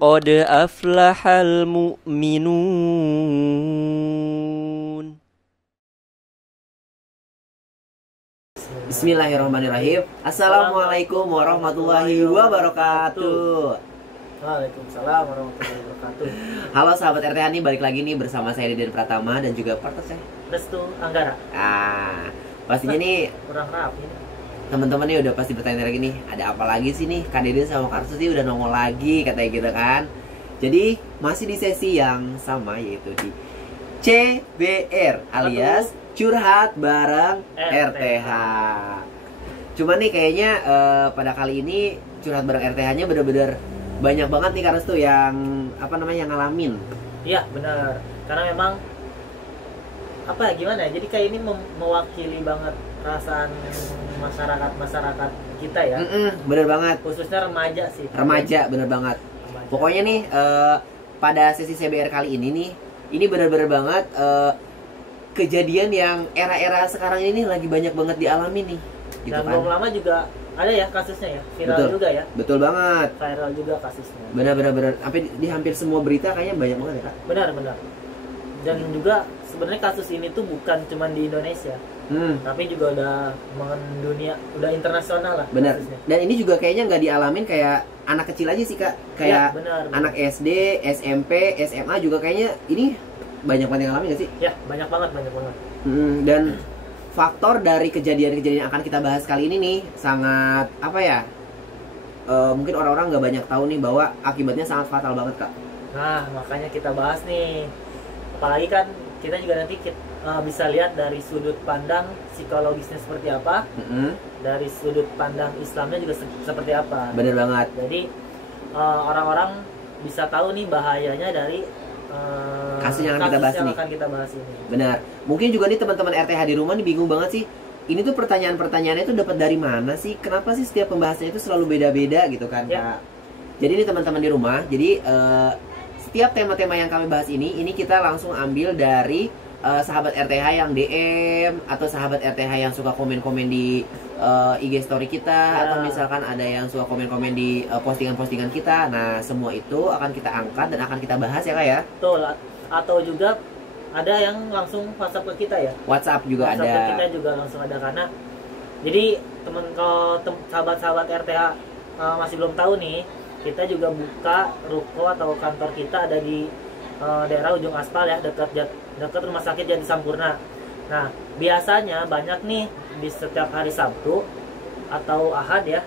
قد أفلح المؤمنون. Bismillahirrahmanirrahim. Assalamualaikum warahmatullahi wabarakatuh. Waalaikumsalam warahmatullahi wabarakatuh. Halo sahabat RTH nih, balik lagi nih bersama saya Deden Pratama dan juga partner saya Restu Anggara. Pastinya nih Kurang rapi nih. teman-teman nih udah pasti bertanya lagi nih, ada apa lagi sih nih? Kak Deden sama Kak Restu udah nongol lagi katanya gitu kan. Jadi masih di sesi yang sama, yaitu di CBR alias curhat bareng RTH. Cuma nih kayaknya pada kali ini curhat bareng RTH-nya bener-bener banyak banget nih Kak Restu yang yang ngalamin. Iya benar. Karena memang gimana ya? Jadi kayak ini mewakili banget perasaan masyarakat kita ya. Bener banget. Khususnya remaja sih. Remaja bener banget. Remaja. Pokoknya nih pada sesi CBR kali ini nih, ini bener-bener banget kejadian yang era-era sekarang ini lagi banyak banget dialami nih. Gitu Dan kan? belum lama juga ada ya kasusnya ya, viral Betul. juga ya. Betul banget. Viral juga kasusnya. Bener-bener sampai di hampir semua berita kayaknya banyak banget ya Kak. Benar. Dan juga sebenarnya kasus ini tuh bukan cuma di Indonesia, tapi juga udah mendunia, udah internasional lah. Bener. Kasusnya. Dan ini juga kayaknya nggak dialamin kayak anak kecil aja sih Kak. Kayak benar. anak SD, SMP, SMA juga kayaknya ini banyak banget yang ngalamin nggak sih? Ya, banyak banget. Dan faktor dari kejadian-kejadian yang akan kita bahas kali ini nih sangat mungkin orang-orang nggak banyak tahu nih bahwa akibatnya sangat fatal banget Kak. Nah, makanya kita bahas nih. Apalagi kan kita juga nanti bisa lihat dari sudut pandang psikologisnya seperti apa, dari sudut pandang Islamnya juga seperti apa. Bener banget. Jadi orang-orang bisa tahu nih bahayanya dari Kasus yang akan kita bahas ini. Benar. Mungkin juga nih teman-teman RTH di rumah nih bingung banget sih. Ini tuh pertanyaan-pertanyaannya itu dapat dari mana sih? Kenapa sih setiap pembahasannya itu selalu beda-beda gitu kan, Ya. Kak? Jadi nih teman-teman di rumah, jadi setiap tema-tema yang kami bahas ini kita langsung ambil dari sahabat RTH yang DM atau sahabat RTH yang suka komen-komen di IG story kita, atau misalkan ada yang suka komen-komen di postingan-postingan kita. Nah, semua itu akan kita angkat dan akan kita bahas ya Kak ya. Betul. Atau juga ada yang langsung WhatsApp ke kita ya. WhatsApp juga WhatsApp ada. ke kita juga langsung ada, karena jadi sahabat-sahabat RTH masih belum tahu nih, kita juga buka ruko atau kantor kita ada di daerah ujung aspal ya, dekat rumah sakit Jati Sampurna. Nah, biasanya banyak nih di setiap hari Sabtu atau Ahad ya,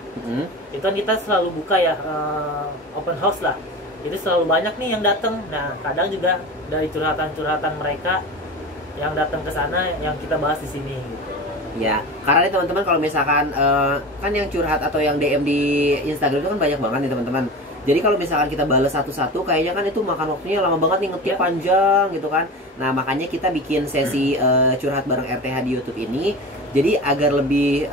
itu kan kita selalu buka ya, open house lah. Itu selalu banyak nih yang datang. Nah, kadang juga dari curhatan-curhatan mereka yang datang ke sana yang kita bahas di sini gitu. Ya, karena nih teman-teman kalau misalkan kan yang curhat atau yang DM di Instagram itu kan banyak banget nih teman-teman. Jadi kalau misalkan kita balas satu-satu, kayaknya kan itu makan waktunya lama banget nih, ngetik panjang gitu kan. Nah, makanya kita bikin sesi curhat bareng RTH di YouTube ini. Jadi agar lebih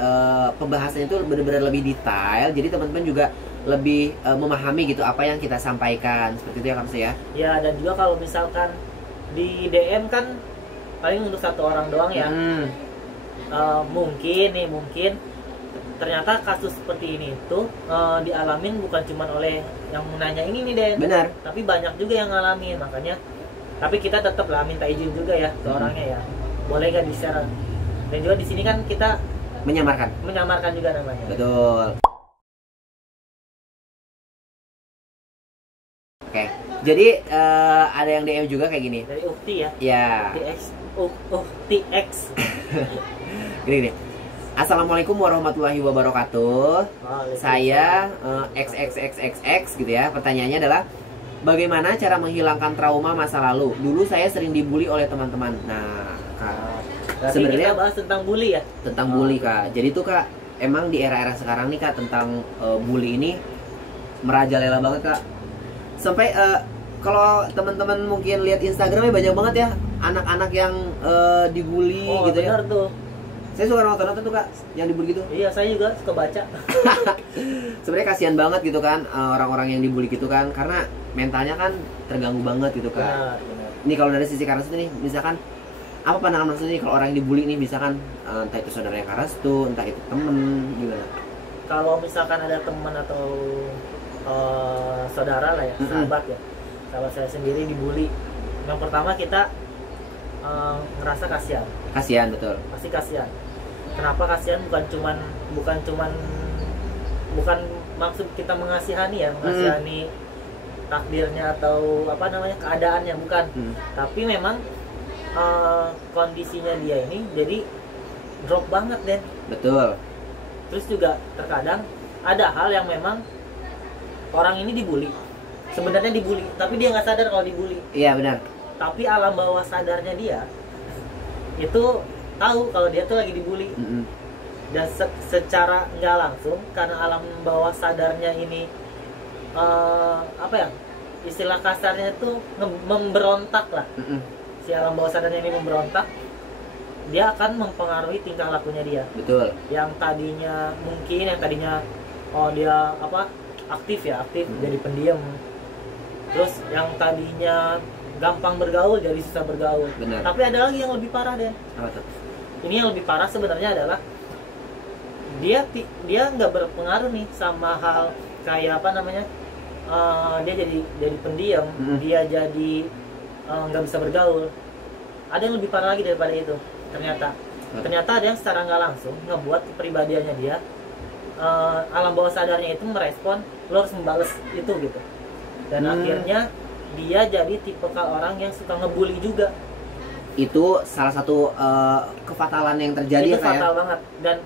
pembahasannya itu benar-benar lebih detail. Jadi teman-teman juga lebih memahami gitu apa yang kita sampaikan. Seperti itu ya Kak ya. Ya, dan juga kalau misalkan di DM kan paling untuk satu orang doang ya. Mungkin ternyata kasus seperti ini itu dialamin bukan cuma oleh yang menanya ini nih Den. Benar. Tapi banyak juga yang ngalamin, makanya. Tapi kita tetap lah minta izin juga ya ke orangnya ya. Boleh gak di-share? Dan juga di sini kan kita menyamarkan juga namanya. Betul. Oke. Jadi ada yang DM juga kayak gini. Dari Ukti ya. Ya. Ukti X. Gini. Assalamualaikum warahmatullahi wabarakatuh. Saya XXXXX gitu ya. Pertanyaannya adalah bagaimana cara menghilangkan trauma masa lalu? Dulu saya sering dibully oleh teman-teman. Nah, Kak, sebenarnya kita bahas tentang bully ya. Tentang bully Kak. Jadi tuh Kak, emang di era-era sekarang nih Kak, tentang bully ini merajalela banget Kak. Sampai kalau teman-teman mungkin lihat Instagramnya banyak banget ya anak-anak yang dibully gitu ya. Benar tuh. Saya suka nonton tuh Kak, yang dibully gitu. Iya, saya juga suka baca. Sebenarnya kasihan banget gitu kan orang-orang yang dibully gitu kan, karena mentalnya kan terganggu banget gitu Kak. Benar. Ini kalau dari sisi Kak Restu nih, misalkan apa pandangan maksudnya nih kalau orang yang dibully nih, misalkan entah itu saudara yang Kak Restu, entah itu temen, gimana? Kalau misalkan ada teman atau saudara lah ya, sahabat ya, sahabat saya sendiri dibully. Yang pertama kita ngerasa kasihan. Kasihan, betul. Pasti kasihan. Kenapa kasihan? Bukan maksud kita mengasihani ya, mengasihani takdirnya atau apa namanya keadaannya, bukan. Tapi memang kondisinya dia ini jadi drop banget Den. Betul. Terus juga terkadang ada hal yang memang orang ini dibully, sebenarnya dibully, tapi dia nggak sadar kalau dibully. Iya, benar. Tapi alam bawah sadarnya dia itu tahu kalau dia tuh lagi dibully. Dan secara nggak langsung karena alam bawah sadarnya ini apa ya, istilah kasarnya itu memberontak lah. Si alam bawah sadarnya ini memberontak, dia akan mempengaruhi tingkah lakunya dia. Betul. Yang tadinya dia aktif jadi pendiam. Terus yang tadinya gampang bergaul jadi susah bergaul. Benar. Tapi ada lagi yang lebih parah Den. Apa tuh? Ini yang lebih parah sebenarnya adalah dia nggak berpengaruh nih sama hal kayak apa namanya, dia jadi pendiam, dia jadi nggak bisa bergaul. Ada yang lebih parah lagi daripada itu. Ternyata ada yang secara nggak langsung ngebuat kepribadiannya dia, alam bawah sadarnya itu merespon lo harus membalas itu gitu. Dan akhirnya dia jadi tipikal orang yang suka ngebully juga. Itu salah satu kefatalan yang terjadi. Itu fatal banget. Dan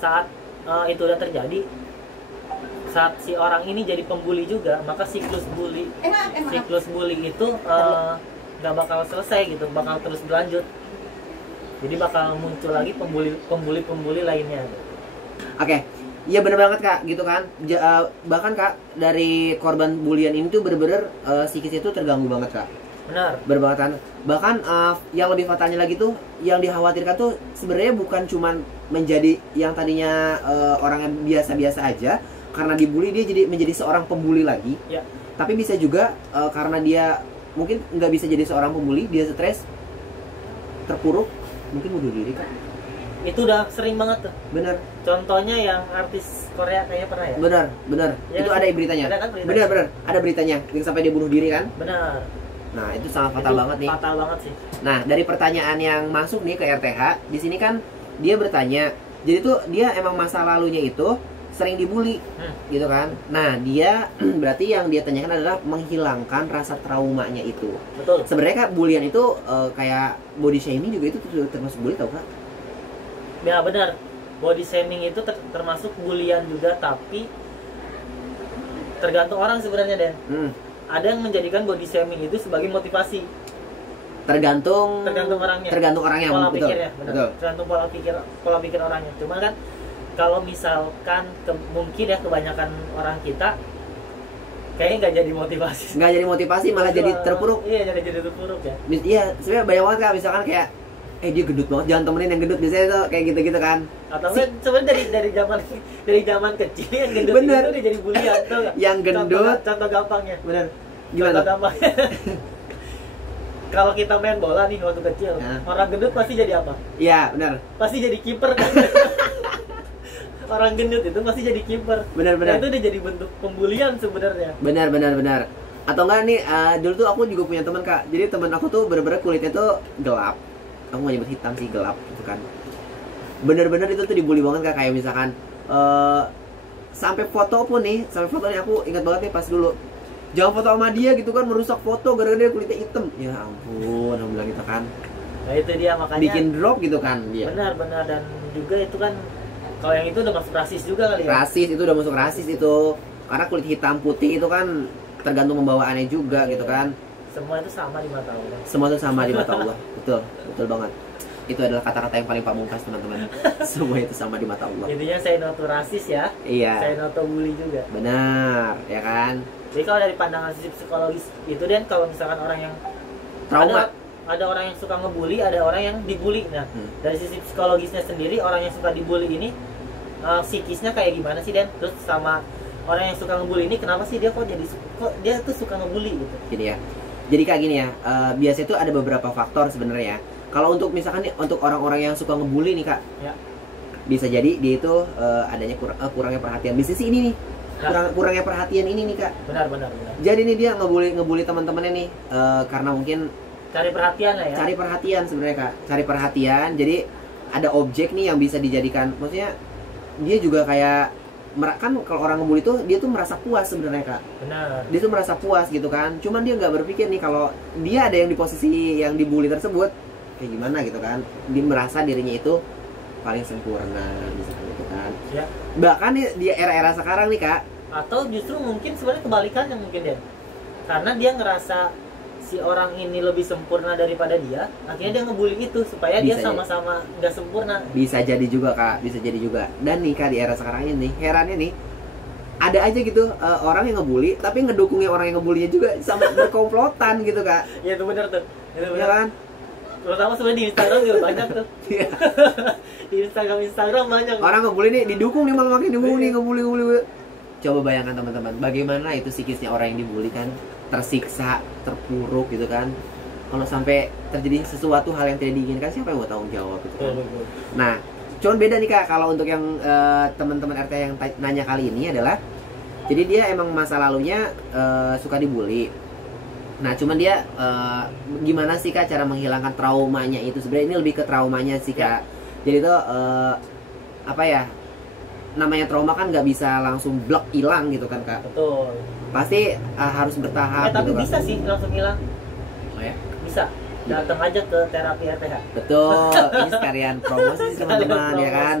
saat itu udah terjadi, saat si orang ini jadi pembuli juga, maka siklus bully itu nggak bakal selesai gitu, bakal terus berlanjut. Jadi bakal muncul lagi pembuli lainnya. Oke, iya bener banget Kak, gitu kan. Bahkan Kak, dari korban bulian ini tuh bener-bener psikis itu terganggu banget Kak. Benar. Berbanget kan. Bahkan yang lebih fatalnya lagi tuh, yang dikhawatirkan tuh sebenarnya bukan cuman menjadi yang tadinya orang yang biasa-biasa aja, karena dibully dia jadi menjadi seorang pembuli lagi. Ya. Tapi bisa juga karena dia mungkin nggak bisa jadi seorang pembuli, dia stres, terpuruk, mungkin bunuh diri Kak. Itu udah sering banget tuh. Bener. Contohnya yang artis Korea kayaknya pernah ya. Bener. Ya, itu ada beritanya. Ada kan beritanya? Bener. Ada beritanya. Yang sampai dia bunuh diri kan. Benar. Nah itu sangat fatal banget nih. Fatal banget sih. Nah dari pertanyaan yang masuk nih ke RTH, di sini kan dia bertanya, jadi tuh dia emang masa lalunya itu sering dibully, gitu kan. Nah dia berarti yang dia tanyakan adalah menghilangkan rasa traumanya itu. Betul. Sebenarnya Kak, bulian itu kayak body shaming juga itu termasuk bully tau Kak? Ya benar. Body shaming itu termasuk bulian juga, tapi tergantung orang sebenarnya Den. Ada yang menjadikan body shaming itu sebagai motivasi. Tergantung orangnya. Pola betul. pikirnya, benar. Betul. Tergantung pola pikir orangnya. Cuma kan kalau misalkan mungkin ya kebanyakan orang kita kayaknya nggak jadi motivasi. Nggak jadi motivasi, malah jadi terpuruk. Iya, jadi terpuruk ya. Iya, sebenarnya banyak banget Kak, misalkan kayak dia gendut banget, jangan temenin yang gendut, biasanya tuh kayak gitu-gitu kan. Atau sebenarnya dari zaman kecil yang gendut itu udah jadi bulian tuh. Yang gendut. Contoh gampangnya. Bener. Gimana? Contoh gampangnya. Kalau kita main bola nih waktu kecil, orang gendut pasti jadi apa? Iya, benar. Pasti jadi kiper kan. Orang gendut itu pasti jadi kiper. Benar. Nah, itu udah jadi bentuk pembulian sebenarnya. Benar. Atau enggak nih, dulu tuh aku juga punya teman Kak. Jadi teman aku tuh bener-bener kulitnya tuh gelap. Aku nggak nyebut hitam sih, gelap gitu kan. Bener-bener itu tuh dibully banget Kak. Kayak misalkan sampai foto nih aku ingat banget nih pas dulu, jangan foto sama dia gitu kan, merusak foto gara-gara dia kulitnya hitam. Ya ampun, aku bilang gitu kan. Nah itu dia makanya bikin drop gitu kan dia. Benar dan juga itu kan kalau yang itu udah masuk rasis juga kali ya. Rasis itu udah masuk rasis itu. Karena kulit hitam putih itu kan tergantung pembawaannya juga gitu kan. Semua itu sama di mata Allah. Semua itu sama di mata Allah. Betul banget. Itu adalah kata-kata yang paling pamungkas teman-teman. Semua itu sama di mata Allah. Intinya saya no to rasis ya. Iya. Saya no to bully juga. Benar, ya kan? Jadi kalau dari pandangan sisi psikologis itu Dan, kalau misalkan orang yang trauma, ada orang yang suka ngebully, ada orang yang dibully. Nah, dari sisi psikologisnya sendiri, orang yang suka dibully ini psikisnya kayak gimana sih Dan? Terus sama orang yang suka ngebully ini kenapa sih dia dia tuh suka ngebully gitu? Gini ya. Jadi kayak gini ya, biasanya itu ada beberapa faktor sebenarnya ya. Kalau untuk misalkan nih, untuk orang-orang yang suka ngebully nih Kak, ya. Bisa jadi dia itu adanya kurangnya perhatian. Bisa sih ini nih, kurangnya perhatian ini nih kak. Benar. Jadi nih dia ngebully teman-temannya nih, karena mungkin Cari perhatian lah ya. cari perhatian sebenarnya kak, cari perhatian. Jadi ada objek nih yang bisa dijadikan, maksudnya dia juga kayak kan kalau orang ngebully tuh dia tuh merasa puas sebenarnya kak. Benar. Dia tuh merasa puas gitu kan. Cuman dia nggak berpikir nih kalau dia ada yang di posisi yang dibully tersebut kayak gimana gitu kan. Dia merasa dirinya itu paling sempurna misalkan gitu kan. Ya. Bahkan di era-era sekarang nih kak, Atau justru mungkin sebenarnya kebalikannya mungkin dia. Karena dia ngerasa si orang ini lebih sempurna daripada dia, akhirnya dia ngebully itu supaya dia Bisa, ya. sama-sama nggak sempurna. bisa jadi juga kak, bisa jadi juga. Dan nih kak di era sekarang ini herannya nih ada aja gitu orang yang ngebully tapi ngedukungnya orang yang ngebullynya juga sama berkomplotan gitu kak. Ya itu benar tuh. Itu Ya benar. kan? Terutama sebenarnya di Instagram juga banyak tuh. Iya. Di Instagram banyak. Orang ngebully nih didukung nih malah makin didukung nih ngebully. Coba bayangkan teman-teman, bagaimana itu psikisnya orang yang dibully kan, tersiksa, terpuruk gitu kan. Kalau sampai terjadi sesuatu hal yang tidak diinginkan, siapa yang mau tanggung jawab gitu kan. Betul. Nah, cuman beda nih kak kalau untuk yang teman-teman RT yang nanya kali ini adalah, jadi dia emang masa lalunya suka dibully. Nah, cuman dia gimana sih kak cara menghilangkan traumanya itu? Sebenarnya ini lebih ke traumanya sih kak. Jadi itu apa ya? Namanya trauma kan nggak bisa langsung blok hilang gitu kan kak. Betul. Pasti harus bertahap. Tapi gitu, Kak. bisa sih langsung hilang. Oh ya? Bisa. Datang aja ke terapi RTH. Betul. Ini sekalian promosi sih teman-teman ya kan.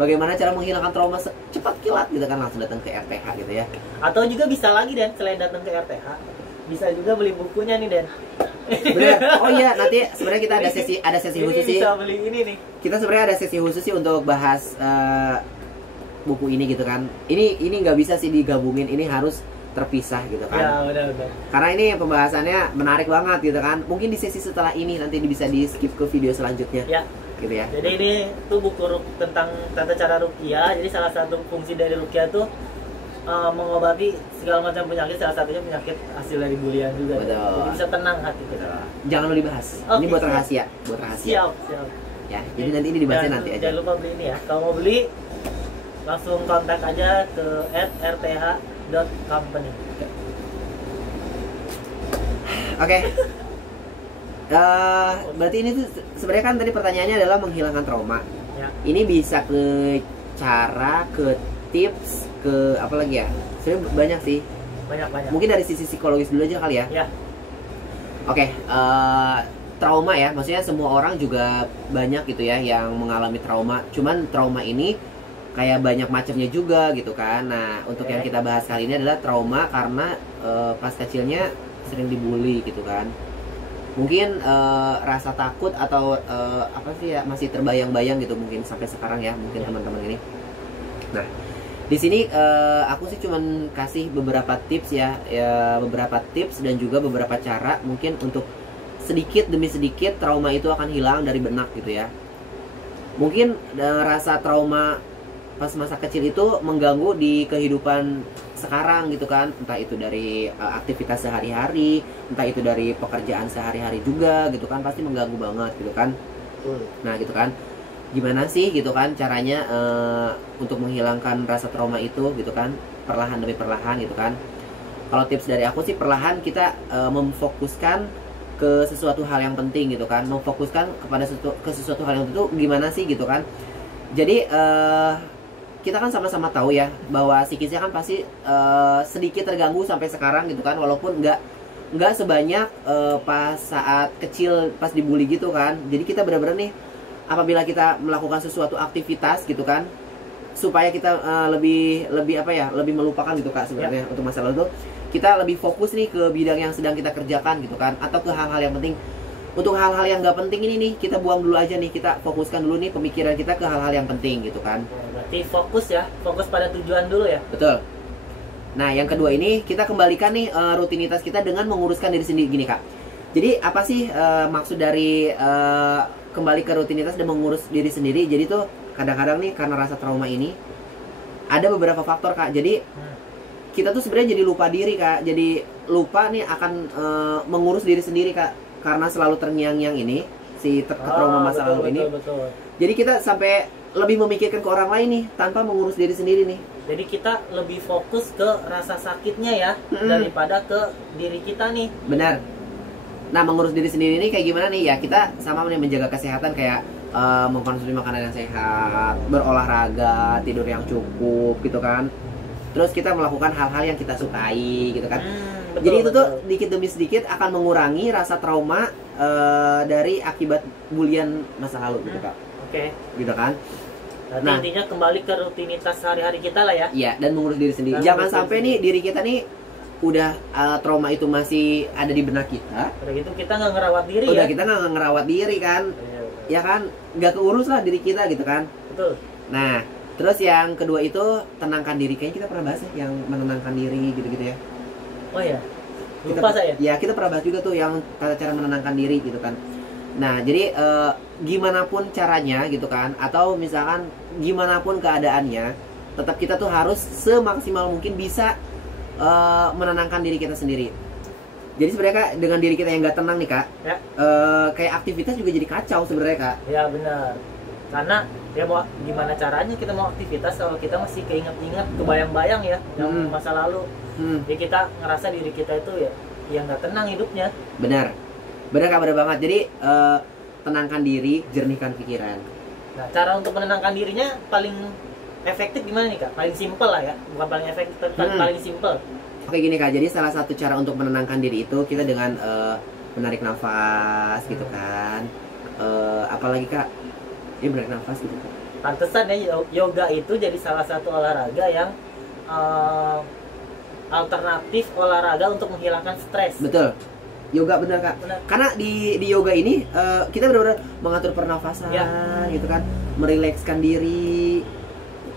Bagaimana cara menghilangkan trauma secepat kilat gitu kan, langsung datang ke RTH gitu ya. Atau juga bisa lagi Dan, selain datang ke RTH, bisa juga beli bukunya nih Dan. Bener. Oh iya, nanti sebenarnya kita ada sesi Ini khusus sih. bisa beli ini nih. Kita sebenarnya ada sesi khusus sih untuk bahas buku ini gitu kan. Ini nggak bisa sih digabungin, ini harus terpisah gitu kan. Ya, udah. Karena ini pembahasannya menarik banget gitu kan. Mungkin di sesi setelah ini nanti bisa di skip ke video selanjutnya. Ya. Gitu ya. Jadi ini tuh buku tentang tata cara ruqyah. Jadi salah satu fungsi dari ruqyah tuh mengobati segala macam penyakit, salah satunya penyakit hasil dari bulian juga. Betul. Jadi bisa tenang hati kita. Jangan lupa dibahas. Oke, Ini buat siap. rahasia, buat rahasia. Siap. Ya, jadi nanti ini dibahasnya nanti aja. Jangan lupa beli ini ya. Kalau mau beli langsung kontak aja ke @rth.company. Oke. Berarti ini tuh sebenarnya kan tadi pertanyaannya adalah menghilangkan trauma. Ya. Ini bisa ke cara, ke tips, ke apa lagi ya? Sebenarnya banyak sih. Banyak. Mungkin dari sisi psikologis dulu aja kali ya. Ya. Oke, trauma ya, maksudnya semua orang juga banyak gitu ya yang mengalami trauma. Cuman trauma ini kayak banyak macamnya juga gitu kan. Nah, untuk yang kita bahas kali ini adalah trauma karena pas kecilnya sering dibully gitu kan. Mungkin rasa takut atau apa sih ya, masih terbayang-bayang gitu mungkin sampai sekarang ya, mungkin teman-teman ini. Nah, di sini aku sih cuman kasih beberapa tips ya, beberapa tips dan juga beberapa cara mungkin untuk sedikit demi sedikit trauma itu akan hilang dari benak gitu ya. Mungkin rasa trauma pas masa kecil itu mengganggu di kehidupan sekarang gitu kan, entah itu dari aktivitas sehari-hari, entah itu dari pekerjaan sehari-hari juga gitu kan, pasti mengganggu banget gitu kan. Nah gitu kan, gimana sih gitu kan caranya untuk menghilangkan rasa trauma itu gitu kan, perlahan demi perlahan gitu kan. Kalau tips dari aku sih perlahan kita memfokuskan ke sesuatu hal yang penting gitu kan, memfokuskan kepada sesuatu hal yang itu gimana sih gitu kan. Jadi kita kan sama-sama tahu ya bahwa psikisnya kan pasti sedikit terganggu sampai sekarang gitu kan, walaupun nggak sebanyak pas saat kecil pas dibully gitu kan. Jadi kita benar-benar nih apabila kita melakukan sesuatu aktivitas gitu kan, supaya kita lebih apa ya, lebih melupakan gitu kak sebenarnya untuk masalah itu, kita lebih fokus nih ke bidang yang sedang kita kerjakan gitu kan, atau ke hal-hal yang penting. Untuk hal-hal yang nggak penting ini nih kita buang dulu aja nih, kita fokuskan dulu nih pemikiran kita ke hal-hal yang penting gitu kan. Berarti fokus ya, fokus pada tujuan dulu ya. Betul. Nah yang kedua ini kita kembalikan nih rutinitas kita dengan menguruskan diri sendiri gini kak. Jadi apa sih maksud dari kembali ke rutinitas dan mengurus diri sendiri? Jadi tuh kadang-kadang nih karena rasa trauma ini ada beberapa faktor kak. Jadi kita tuh sebenarnya jadi lupa diri kak. Jadi lupa nih akan mengurus diri sendiri kak. Karena selalu terngiang-ngiang ini si trauma masa lalu ini. Betul. Jadi kita sampai lebih memikirkan ke orang lain nih tanpa mengurus diri sendiri nih. Jadi kita lebih fokus ke rasa sakitnya ya daripada ke diri kita nih. Benar. Nah, mengurus diri sendiri ini kayak gimana nih ya? Kita sama nih menjaga kesehatan kayak mengkonsumsi makanan yang sehat, berolahraga, tidur yang cukup gitu kan. Terus kita melakukan hal-hal yang kita sukai gitu kan. Betul, Jadi itu tuh betul. sedikit demi sedikit akan mengurangi rasa trauma dari akibat bulian masa lalu gitu Kak. Oke. Gitu kan. Berarti Nah. intinya kembali ke rutinitas sehari-hari kita lah ya. Iya, dan mengurus diri sendiri. Dan Jangan mengurus sampai diri nih diri kita nih udah trauma itu masih ada di benak kita. Udah gitu kita nggak ngerawat diri Udah ya. kita nggak ngerawat diri kan. Iya, Ya kan, nggak keurus lah diri kita gitu kan. betul. Nah, terus yang kedua itu tenangkan diri. Kayaknya kita pernah bahas ya, yang menenangkan diri gitu-gitu ya. Oh ya. Lupa saya. Ya, kita pernah bahas juga tuh yang tata cara menenangkan diri gitu kan. Nah, jadi gimana pun caranya gitu kan, atau misalkan gimana pun keadaannya, tetap kita tuh harus semaksimal mungkin bisa menenangkan diri kita sendiri. Jadi sebenarnya Kak, dengan diri kita yang nggak tenang nih Kak, Ya. kayak aktivitas juga jadi kacau sebenarnya Kak. Ya benar. Karena ya mau gimana caranya kita mau aktivitas kalau kita masih keinget-inget, kebayang-bayang ya yang masa lalu. Ya kita ngerasa diri kita itu ya nggak tenang hidupnya. Benar, benar Kak, benar banget. Jadi tenangkan diri, jernihkan pikiran. Nah, cara untuk menenangkan dirinya paling efektif gimana nih Kak? Paling simpel lah ya, bukan paling efektif, tapi paling simpel. Oke gini Kak, jadi salah satu cara untuk menenangkan diri itu kita dengan menarik nafas gitu kan. Apalagi Kak, ini menarik nafas gitu Kak. Pantesan ya yoga itu jadi salah satu olahraga yang alternatif olahraga untuk menghilangkan stres. Betul, yoga bener Kak. Benar. Karena di yoga ini kita benar-benar mengatur pernafasan Ya. gitu kan, merilekskan diri,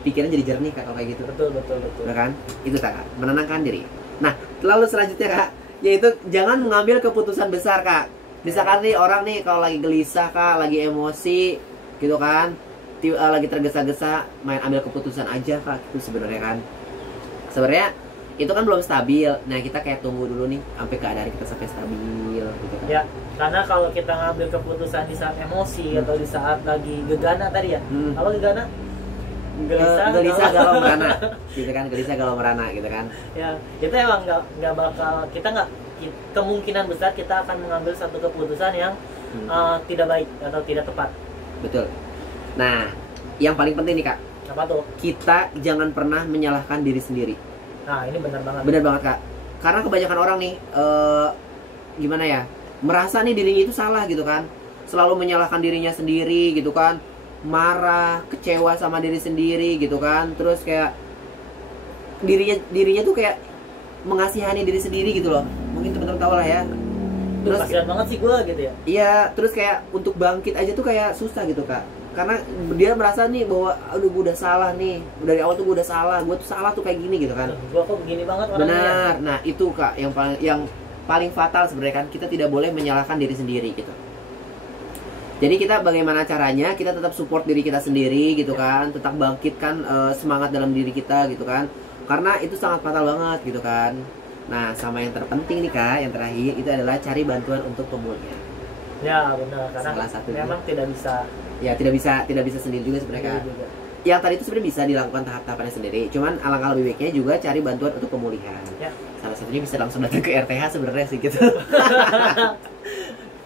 pikiran jadi jernih Kak kalau kayak gitu. Betul. Bener kan? Itu Kak, menenangkan diri. Nah, lalu selanjutnya Kak, yaitu jangan mengambil keputusan besar Kak. Misalkan nih orang nih kalau lagi gelisah Kak, lagi emosi gitu kan, lagi tergesa-gesa, main ambil keputusan aja Kak, itu sebenarnya kan. Sebenarnya itu kan belum stabil. Nah, kita kayak tunggu dulu nih sampai keadaan kita sampai stabil gitu kan. Ya, karena kalau kita ngambil keputusan di saat emosi atau di saat lagi gegana tadi ya. Kalau gegana Gelisah galau merana gitu kan, gelisah galau merana gitu kan. Ya, kita emang nggak bakal, kita nggak, kemungkinan besar kita akan mengambil satu keputusan yang tidak baik atau tidak tepat. Betul. Nah, yang paling penting nih Kak, Apa tuh? kita jangan pernah menyalahkan diri sendiri. Nah, ini benar banget. Bener banget Kak. Karena kebanyakan orang nih gimana ya, merasa nih dirinya itu salah gitu kan, selalu menyalahkan dirinya sendiri gitu kan, marah, kecewa sama diri sendiri gitu kan, terus kayak dirinya tuh kayak mengasihani diri sendiri gitu loh. Mungkin teman-teman tahu lah ya. Terus kasihan banget sih gue gitu ya. Iya, terus kayak untuk bangkit aja tuh kayak susah gitu Kak. Karena dia merasa nih bahwa aduh gue udah salah nih, dari awal tuh gue udah salah, gue tuh salah tuh kayak gini gitu kan. Gue kok begini banget orangnya. Benar. Nah, itu Kak yang paling fatal sebenarnya kan, kita tidak boleh menyalahkan diri sendiri gitu. Jadi kita bagaimana caranya kita tetap support diri kita sendiri gitu kan, tetap bangkitkan semangat dalam diri kita gitu kan. Karena itu sangat fatal banget gitu kan. Nah, sama yang terpenting nih Kak, yang terakhir itu adalah cari bantuan untuk pemulihan. Ya benar, karena Salah satunya. memang tidak bisa. Ya, tidak bisa sendiri juga sebenarnya Kak. Juga. Yang tadi itu sebenarnya bisa dilakukan tahap-tahapannya sendiri. Cuman alangkah lebih baiknya juga cari bantuan untuk pemulihan. Ya. Salah satunya bisa langsung datang ke RTH sebenarnya sih gitu.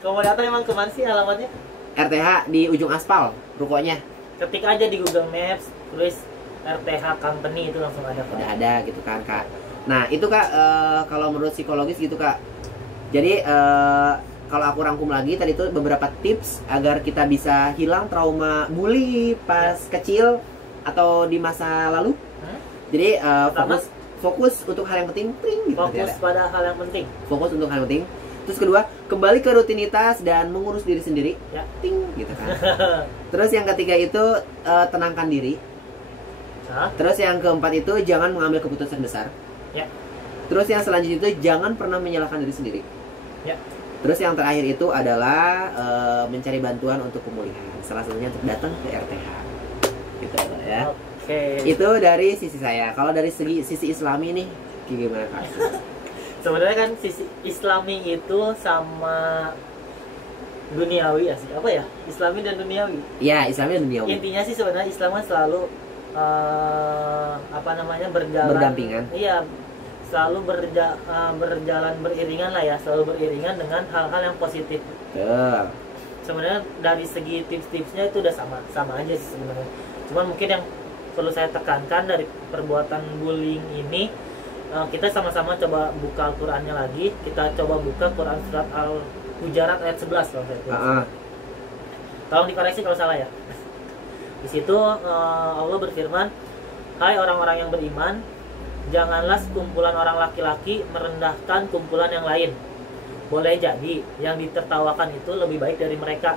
Kalau mau datang emang kemana sih alamatnya? RTH di ujung aspal rukonya. Ketik aja di Google Maps, tulis RTH Company itu langsung ada. Udah ada gitu kan Kak. Nah itu Kak, kalau menurut psikologis gitu Kak. Jadi kalau aku rangkum lagi tadi itu beberapa tips agar kita bisa hilang trauma bully pas kecil atau di masa lalu. Jadi fokus untuk hal yang penting, gitu. Fokus pada hal yang penting. Fokus untuk hal yang penting. Terus kedua, kembali ke rutinitas dan mengurus diri sendiri. Ya. Ting gitu kan. Terus yang ketiga itu tenangkan diri. Terus yang keempat itu jangan mengambil keputusan besar. Ya. Terus yang selanjutnya itu jangan pernah menyalahkan diri sendiri. Ya. Terus yang terakhir itu adalah mencari bantuan untuk pemulihan. Salah satunya untuk datang ke RTH. Gitu ya. Oke. Itu dari sisi saya. Kalau dari sisi Islami nih, gimana Kak? Sebenarnya kan sisi Islami itu sama duniawi ya sih, apa ya, Islami dan duniawi. Ya, Islamnya dunia Intinya sih sebenarnya Islam kan selalu apa namanya, berjalan berdampingan. iya, selalu berjalan beriringan lah ya, selalu beriringan dengan hal-hal yang positif. Betul. Sebenarnya dari segi tips-tipsnya itu udah sama aja sih sebenarnya. Cuman mungkin yang perlu saya tekankan dari perbuatan bullying ini, kita sama-sama coba buka Al-Qur'annya lagi. Kita coba buka Quran surat Al-Hujarat ayat 11 kalau saya tulis. Tolong dikoreksi kalau salah ya. Di situ Allah berfirman, "Hai orang-orang yang beriman, janganlah sekumpulan orang laki-laki merendahkan kumpulan yang lain. Boleh jadi yang ditertawakan itu lebih baik dari mereka.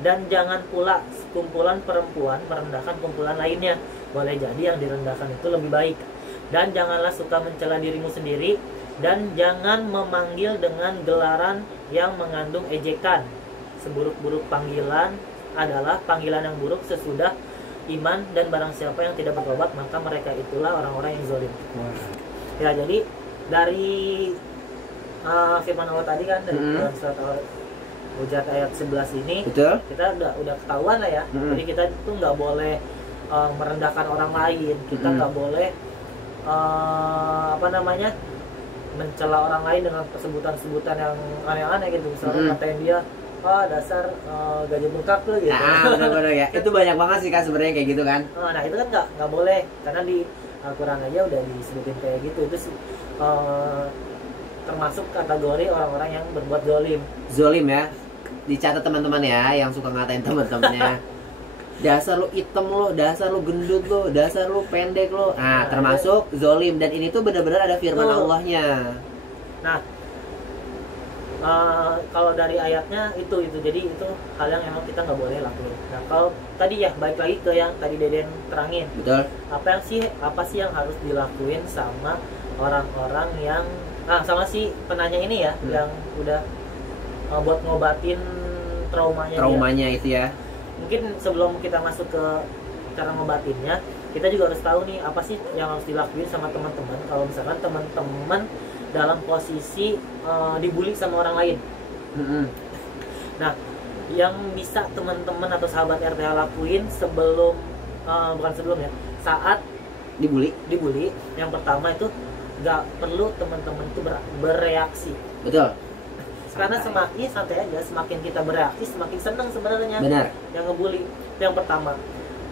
Dan jangan pula sekumpulan perempuan merendahkan kumpulan lainnya. Boleh jadi yang direndahkan itu lebih baik. Dan janganlah suka mencela dirimu sendiri, dan jangan memanggil dengan gelaran yang mengandung ejekan. Seburuk-buruk panggilan adalah panggilan yang buruk sesudah iman, dan barang siapa yang tidak bertobat maka mereka itulah orang-orang yang zalim." Ya, jadi dari firman Allah tadi kan, dari Quran surat Al-Hujarat ayat 11 ini, Betul. kita udah ketahuan lah ya. Jadi kita itu nggak boleh merendahkan orang lain, kita nggak boleh apa namanya, mencela orang lain dengan sebutan-sebutan yang aneh-aneh gitu. Misalnya ngatain dia, dasar gajah bengkak tuh gitu. Nah, benar-benar ya. Itu banyak banget sih kan sebenarnya kayak gitu kan. Nah itu kan nggak boleh, karena di Al-Quran aja udah disebutin kayak gitu. Itu termasuk kategori orang-orang yang berbuat zolim. Zolim ya. Dicatat teman-teman ya yang suka ngatain teman-temannya. Dasar lu hitam lo, dasar lu gendut lo, dasar lu pendek lo. Nah, termasuk zolim, dan ini tuh benar-benar ada firman Allahnya. Nah, kalau dari ayatnya itu jadi itu hal yang emang kita nggak boleh lakuin. Nah, kalau tadi ya balik lagi ke yang tadi Deden terangin. Betul. Apa sih yang harus dilakuin sama orang-orang yang sama si penanya ini ya, yang udah buat ngobatin traumanya itu ya. Mungkin sebelum kita masuk ke cara ngobatinnya, kita juga harus tahu nih apa sih yang harus dilakuin sama teman-teman kalau misalkan teman-teman dalam posisi dibully sama orang lain. Nah, yang bisa teman-teman atau sahabat RTH lakuin sebelum bukan sebelum ya, saat dibully, yang pertama itu nggak perlu teman-teman itu bereaksi. Betul. Karena semakin santai aja, semakin kita bereaksi semakin senang sebenarnya. Benar. Yang ngebully itu yang pertama.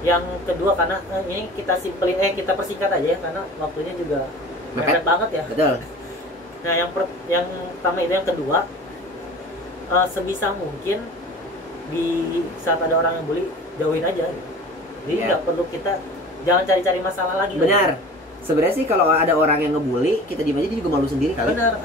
Yang kedua, karena ini kita kita persingkat aja ya, karena waktunya juga mepet banget ya. Betul. Nah, yang pertama itu, yang kedua, sebisa mungkin di saat ada orang yang bully, jauhin aja. Jadi nggak perlu jangan cari-cari masalah lagi. Benar. Sebenarnya sih kalau ada orang yang ngebully, kita diem aja, dia juga malu sendiri kali. Benar.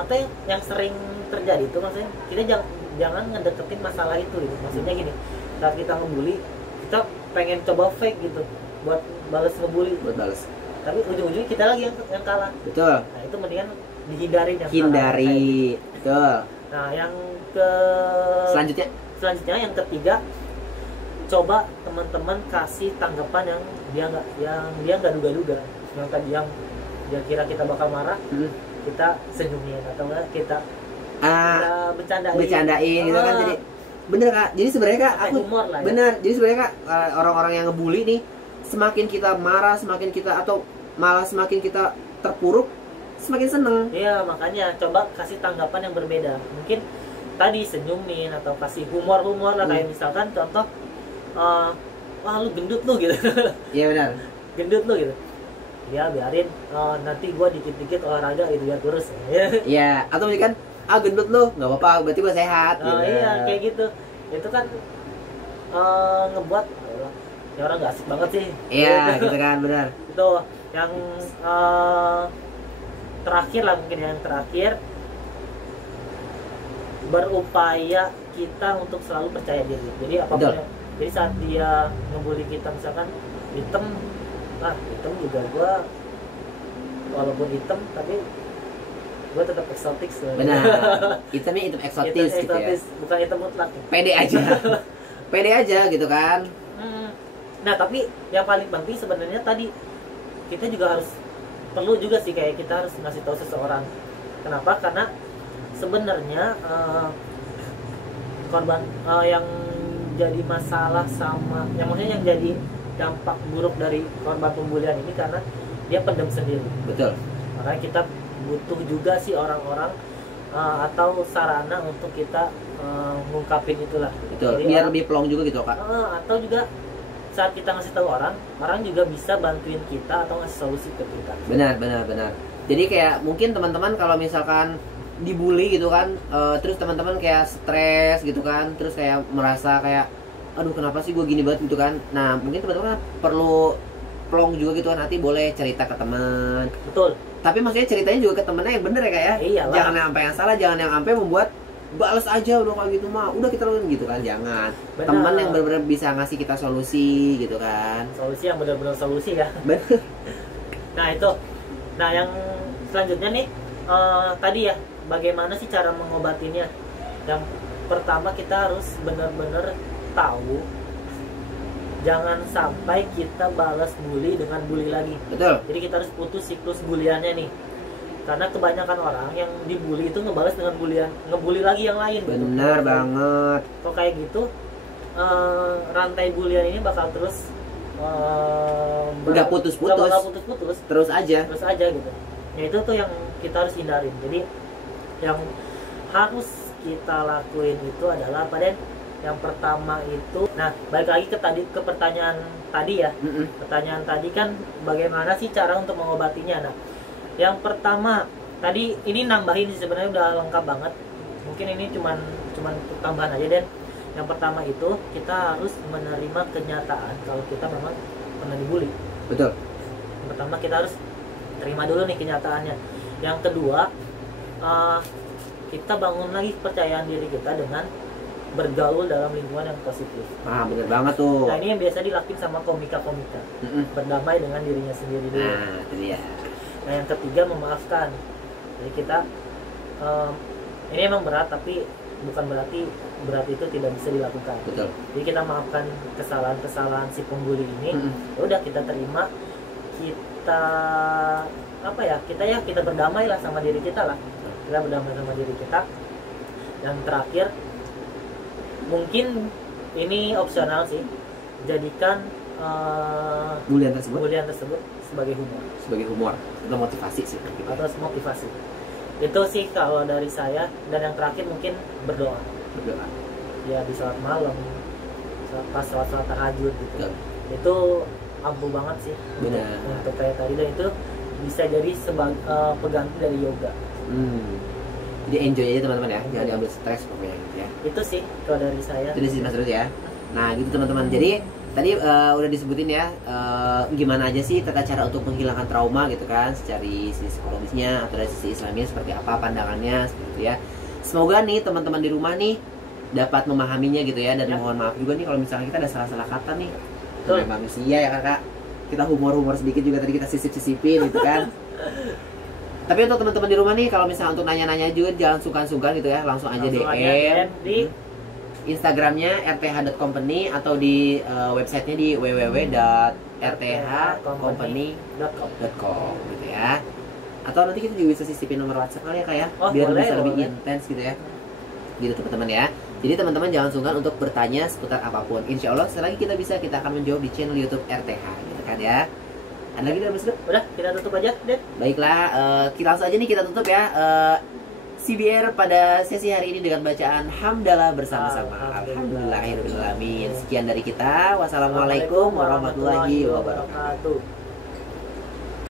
Atau yang sering terjadi itu, maksudnya kita jangan ngedeketin masalah itu gitu. Maksudnya gini, saat kita ngebully, kita pengen coba fake gitu buat balas ngebully. Tapi ujung-ujungnya kita lagi yang kalah. Betul. Nah, itu mendingan dihindarin yang hindari. Betul. Nah, yang selanjutnya yang ketiga, coba teman-teman kasih tanggapan yang dia nggak duga-duga. Yang tadi yang dia kira kita bakal marah, kita senyumin, atau enggak kita bercandain gitu kan. Jadi bener Kak, jadi sebenarnya Kak, aku humor lah, bener ya? Jadi sebenarnya Kak, orang-orang yang ngebully nih, semakin kita marah, semakin kita, atau malah semakin kita terpuruk, semakin seneng. Iya, makanya coba kasih tanggapan yang berbeda. Mungkin tadi senyumin atau kasih humor lah, kayak misalkan contoh, wah lu gendut lu gitu. Iya benar. Gendut lu gitu. Ya biarin, nanti gua dikit-dikit olahraga gitu biar kurus. Iya, atau mungkin kan, gendut lu, nggak apa-apa, berarti gua sehat. Gitu. Iya, kayak gitu. Itu kan ngebuat ya orang nggak asik banget sih. Iya, gitu kan, benar. Itu yang terakhir lah, mungkin yang terakhir, berupaya kita untuk selalu percaya diri. Jadi apapun jadi saat dia ngebully kita, misalkan hitam juga gua walaupun hitam tapi gua tetap eksotik sebenarnya. Benar. Hitamnya hitam eksotis gitu ya. Bukan hitam mutlak. Pede aja. Pede aja gitu kan. Nah, tapi yang paling penting sebenarnya tadi kita juga perlu juga sih, kayak kita harus ngasih tahu seseorang. Kenapa? Karena sebenarnya korban yang jadi masalah sama, yang maksudnya yang jadi dampak buruk dari korban pembulian ini karena dia pendem sendiri. Betul. Makanya kita butuh juga sih orang-orang atau sarana untuk kita ngungkapin itulah. Betul. Jadi Biar lebih plong juga gitu Kak. atau juga saat kita ngasih tahu orang juga bisa bantuin kita atau ngasih solusi ke kita. Benar. Jadi kayak mungkin teman-teman kalau misalkan dibully gitu kan, terus teman-teman kayak stres gitu kan, terus kayak merasa kayak aduh kenapa sih gue gini banget gitu kan. Nah mungkin teman-teman perlu plong juga gitu kan, nanti boleh cerita ke teman. Betul. Tapi maksudnya ceritanya juga ke temennya yang bener ya Kak ya. Iyalah. Jangan yang sampai yang salah, jangan yang sampai membuat balas aja udah kayak gitu mah, udah kita lakuin gitu kan, jangan. Benar. Teman yang benar-benar bisa ngasih kita solusi gitu kan. Solusi yang benar-benar solusi ya. Bener. Nah itu, nah yang selanjutnya nih tadi ya, bagaimana sih cara mengobatinya? Yang pertama kita harus benar-benar tahu, jangan sampai kita balas bully dengan bully lagi. Betul. Jadi kita harus putus siklus buliannya nih. Karena kebanyakan orang yang dibully itu ngebalas dengan bulian, ngebully lagi yang lain. Bener banget. Kok kayak gitu, rantai bulian ini bakal terus Nggak putus-putus. nggak bakal putus-putus. Terus aja. Terus aja gitu. Ya itu tuh yang kita harus hindarin. Jadi yang harus kita lakuin itu adalah apa, Den? Yang pertama itu, nah balik lagi ke pertanyaan tadi ya. Pertanyaan tadi kan bagaimana sih cara untuk mengobatinya? Nah, yang pertama tadi ini nambahin sih, sebenarnya udah lengkap banget. Mungkin ini cuman tambahan aja, Den. Yang pertama itu kita harus menerima kenyataan kalau kita memang pernah dibully. Betul. Yang pertama kita harus terima dulu nih kenyataannya. Yang kedua, kita bangun lagi kepercayaan diri kita dengan bergaul dalam lingkungan yang positif. Bener banget tuh. Nah ini yang biasa dilakuin sama komika-komika. Berdamai dengan dirinya sendiri dulu. Nah itu dia. Nah yang ketiga, memaafkan. Jadi kita ini emang berat, tapi bukan berarti berat itu tidak bisa dilakukan. Betul. Jadi kita maafkan kesalahan-kesalahan si pembuli ini. Ya udah kita terima, kita apa ya, kita berdamai lah sama diri kita lah. Kita berdamai sama diri kita. Yang terakhir, mungkin ini opsional sih, jadikan Bulian tersebut sebagai humor. sebagai humor atau motivasi sih. Atau motivasi. Itu sih kalau dari saya. Dan yang terakhir mungkin berdoa. Berdoa. Ya di saat malam, pas sholat tahajud gitu. Betul. Itu ampuh banget sih. Benar. Untuk kayak tadi, dan itu bisa jadi pengganti dari yoga. Jadi enjoy aja teman-teman ya, jangan diambil stres pokoknya gitu ya. Itu sih kalau dari saya. Itu sih Mas Rus ya. Nah gitu teman-teman. Jadi tadi udah disebutin ya, gimana aja sih tata cara untuk menghilangkan trauma gitu kan, secara sisi psikologisnya atau dari sisi Islamnya seperti apa pandangannya seperti itu ya. Semoga nih teman-teman di rumah nih dapat memahaminya gitu ya, dan mohon maaf juga nih kalau misalnya kita ada salah-salah kata nih. Betul. Manusia ya Kakak. Kita humor-humor sedikit juga tadi kita sisip-sisipin gitu kan. Tapi untuk teman-teman di rumah nih, kalau misalnya untuk nanya-nanya juga jangan sungkan-sungkan gitu ya, langsung aja DM di Instagramnya rth.company atau di websitenya di www.rthcompany.com gitu ya. Atau nanti kita juga bisa sisipin nomor WhatsApp kali ya Kak ya, biar boleh, bisa lebih boleh. intens gitu ya. Gitu teman-teman ya. Jadi teman-teman jangan sungkan untuk bertanya seputar apapun. Insya Allah selagi kita akan menjawab di channel YouTube RTH gitu kan ya. Ada lagi Mas Bro? Udah, kita tutup aja, Den. Baiklah, kita langsung aja nih kita tutup ya. CBR pada sesi hari ini dengan bacaan hamdalah bersama-sama. Alhamdulillahirobbilalamin. Sekian dari kita. Wassalamualaikum warahmatullahi wabarakatuh.